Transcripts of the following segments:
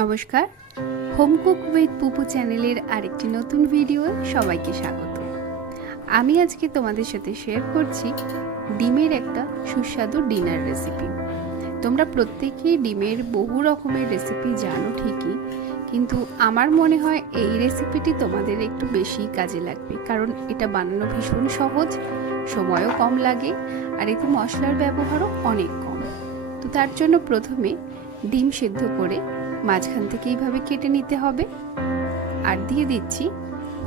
নমস্কার। Home cook with পুপু চ্যানেলের আরেকটি নতুন ভিডিও সবাইকে স্বাগত। আমি আজকে তোমাদের সাথে শেয়ার করছি ডিমের একটা সুস্বাদু ডিনার রেসিপি তোমরা প্রত্যেকেই ডিমের বহু রকমের রেসিপি জানো ঠিকই, কিন্তু আমার মনে হয় এই রেসিপিটি তোমাদের একটু বেশি কাজে লাগবে, কারণ এটা বানানো ভীষণ সহজ, সময়ও কম লাগে, আর এতে মশলার ব্যবহারও অনেক কম। তো তার জন্য প্রথমে ডিম সেদ্ধ করে মাঝখান থেকে এইভাবে কেটে নিতে হবে। আর দিয়ে দিচ্ছি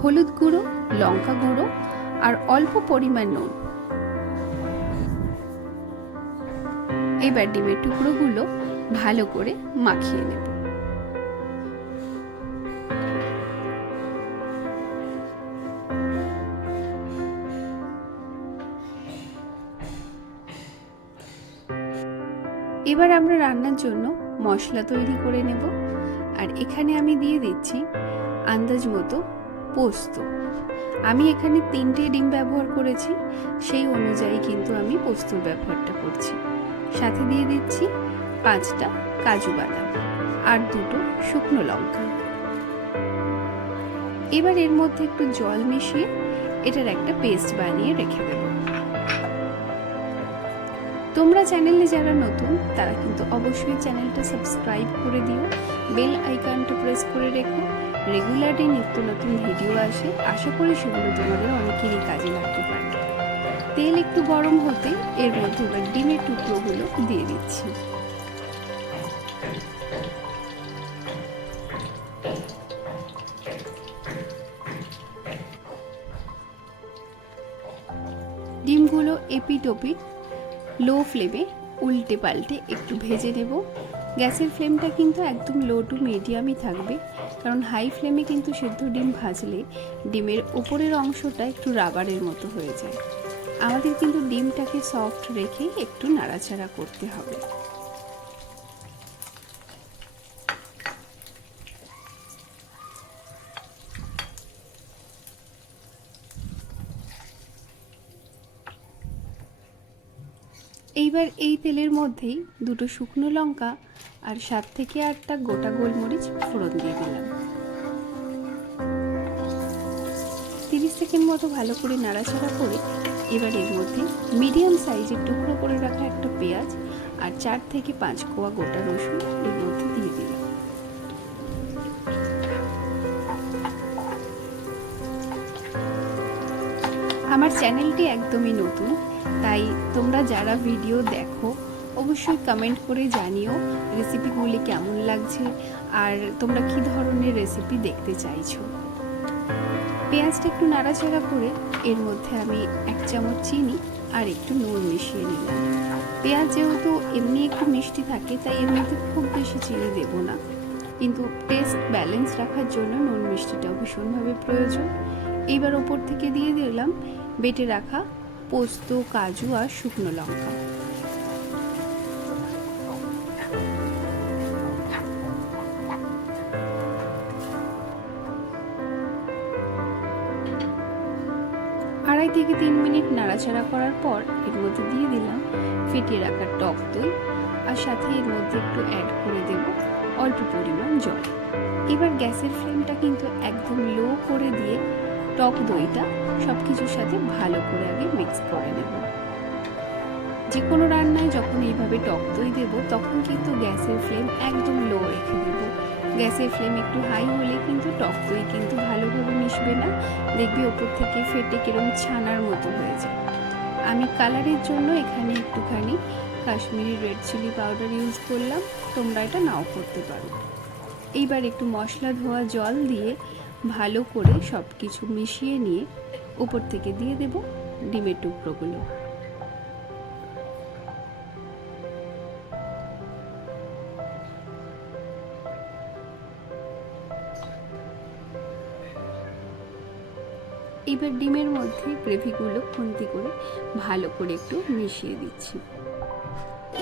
হলুদ গুঁড়ো, লঙ্কা গুঁড়ো আর অল্প পরিমাণ নুন। এবার ডিমের টুকরোগুলো ভালো করে মাখিয়ে নেব। এবার আমরা রান্নার জন্য মশলা তৈরি করে নেব। আর এখানে আমি দিয়ে দিচ্ছি আন্দাজ মতো পোস্ত। আমি এখানে তিনটে ডিম ব্যবহার করেছি, সেই অনুযায়ী কিন্তু আমি পোস্তর ব্যবহারটা করছি। সাথে দিয়ে দিচ্ছি পাঁচটা কাজু বাদাম আর দুটো শুকনো লঙ্কা। এবার এর মধ্যে একটু জল মিশিয়ে এটার একটা পেস্ট বানিয়ে রেখে দেবো। তোমরা চ্যানেলে যারা নতুন, তারা কিন্তু অবশ্যই চ্যানেলটা সাবস্ক্রাইব করে দিও, বেল আইকনটা প্রেস করে রেখো। রেগুলারলি নিত্য নতুন ভিডিও আসে। আশা করি সেগুলো তোমাদের অনেকেরই কাজে লাগতে পারে। তেল একটু গরম হতে এর মধ্যে এবার ডিমের টুকরোগুলো দিয়ে দিচ্ছি। ডিমগুলো এপিট ওপিট লো ফ্লেমে উল্টে পাল্টে একটু ভেজে নেব। গ্যাসের ফ্লেমটা কিন্তু একদম লো টু মিডিয়ামই থাকবে, কারণ হাই ফ্লেমে কিন্তু সেদ্ধ ডিম ভাজলে ডিমের ওপরের অংশটা একটু রাবারের মতো হয়ে যায়। আমাদের কিন্তু ডিমটাকে সফট রেখে একটু নাড়াচাড়া করতে হবে। এইবার এই তেলের মধ্যেই দুটো শুকনো লঙ্কা আর সাত থেকে আটটা গোটা গোলমরিচ ফোড়ন দিয়ে দিলাম। তিরিশ সেকেন্ড মতো ভালো করে নাড়াচাড়া করে এবার এর মধ্যে মিডিয়াম সাইজের টুকরো করে রাখা একটা পেঁয়াজ আর চার থেকে পাঁচ কোয়া গোটা রসুন এর মধ্যে দিয়ে দিলাম। আমার চ্যানেলটি একদমই নতুন তাই তোমরা যারা ভিডিও দেখো, অবশ্যই কমেন্ট করে জানিও রেসিপিগুলি কেমন লাগছে আর তোমরা কি ধরনের রেসিপি দেখতে চাইছো। পেঁয়াজটা একটু নাড়াচাড়া করে এর মধ্যে আমি এক চামচ চিনি আর একটু নুন মিশিয়ে নিলাম। পেঁয়াজ যেহেতু এমনি একটু মিষ্টি থাকে, তাই মধ্যে খুব বেশি চিনি দেব না। কিন্তু টেস্ট ব্যালেন্স রাখার জন্য নুন মিষ্টিটাও ভীষণভাবে প্রয়োজন। এইবার ওপর থেকে দিয়ে দিলাম বেটে রাখা পোস্ত, কাজু আর শুকনো লঙ্কা। আড়াই থেকে তিন মিনিট নাড়াচাড়া করার পর এর মধ্যে দিয়ে দিলাম ফেটিয়ে রাখা টক দই আর সাথে এর মধ্যে একটু অ্যাড করে দেব অল্প পরিমাণ জল। এবার গ্যাসের ফ্লেমটা কিন্তু একদম লো করে দিয়ে টক দইটা সব কিছুর সাথে ভালো করে আগে মিক্স করে নেব। যে কোনো রান্নায় যখন এইভাবে টক দই দেব, তখন কিন্তু গ্যাসের ফ্লেম একদম লো রেখে দেব। গ্যাসের ফ্লেম একটু হাই হলে কিন্তু টক দই কিন্তু ভালোভাবে মিশবে না। দেখবি ওপর থেকে ফেটে কিরম ছানার মতো হয়ে যায়। আমি কালারের জন্য এখানে একটুখানি Kashmiri red chilli powder use করলাম। তোমরা এটা নাও করতে পারো। এইবার একটু মশলা ধোয়া জল দিয়ে ভালো করে সব কিছু মিশিয়ে নিয়ে উপর থেকে দিয়ে দেব ডিমের টুকরোগুলো। এবার ডিমের মধ্যে গ্রেভিগুলো খুন্তি করে ভালো করে একটু মিশিয়ে দিচ্ছি।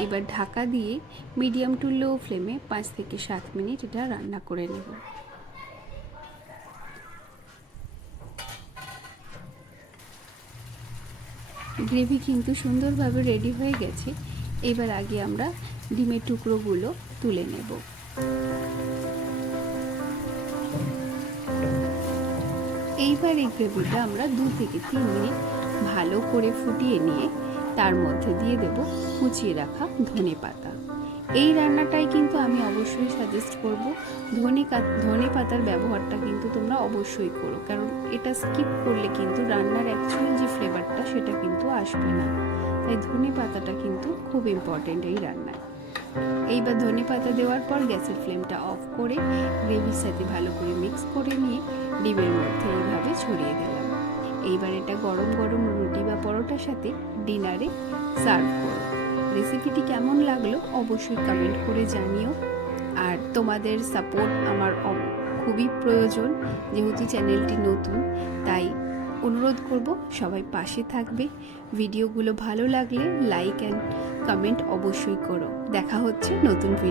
এবার ঢাকা দিয়ে মিডিয়াম টু লো ফ্লেমে পাঁচ থেকে সাত মিনিট এটা রান্না করে নেব। গ্রেভি কিন্তু সুন্দরভাবে রেডি হয়ে গেছে। এবার আগে আমরা ডিমের টুকরোগুলো তুলে নেব। এইবার এই গ্রেভিটা আমরা দু থেকে তিন মিনিট ভালো করে ফুটিয়ে নিয়ে তার মধ্যে দিয়ে দেব কুচিয়ে রাখা ধনে পাতা এই রান্নাটাই কিন্তু সাজেস্ট করব, ধনে ধনে পাতার ব্যবহারটা কিন্তু তোমরা অবশ্যই করো। কারণ এটা স্কিপ করলে কিন্তু রান্নার অ্যাকচুয়াল যে ফ্লেভারটা সেটা কিন্তু আসবে না। তাই ধনে পাতাটা কিন্তু খুব ইম্পর্টেন্ট এই রান্নায়। এইবার ধনে পাতা দেওয়ার পর গ্যাসের ফ্লেমটা অফ করে গ্রেভির সাথে ভালো করে মিক্স করে নিয়ে ডিমের মধ্যে এইভাবে ছড়িয়ে দিলাম। এইবার এটা গরম গরম রুটি বা পরোটার সাথে ডিনারে সার্ভ করো। রেসিপিটি কেমন লাগল অবশ্যই কমেন্ট করে জানিও। আর তোমাদের সাপোর্ট আমার খুবই প্রয়োজন, যেহেতু চ্যানেলটি নতুন, তাই অনুরোধ করব সবাই পাশে থাকবে। ভিডিওগুলো ভালো লাগলে লাইক অ্যান্ড কমেন্ট অবশ্যই করো। দেখা হচ্ছে নতুন ভিডিও